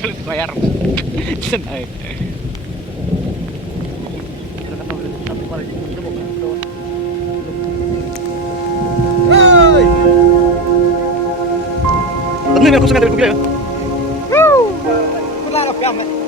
Sulit bayar. Saan ay? Ano na ako sa kanila bigla? Woo! Wala na pa.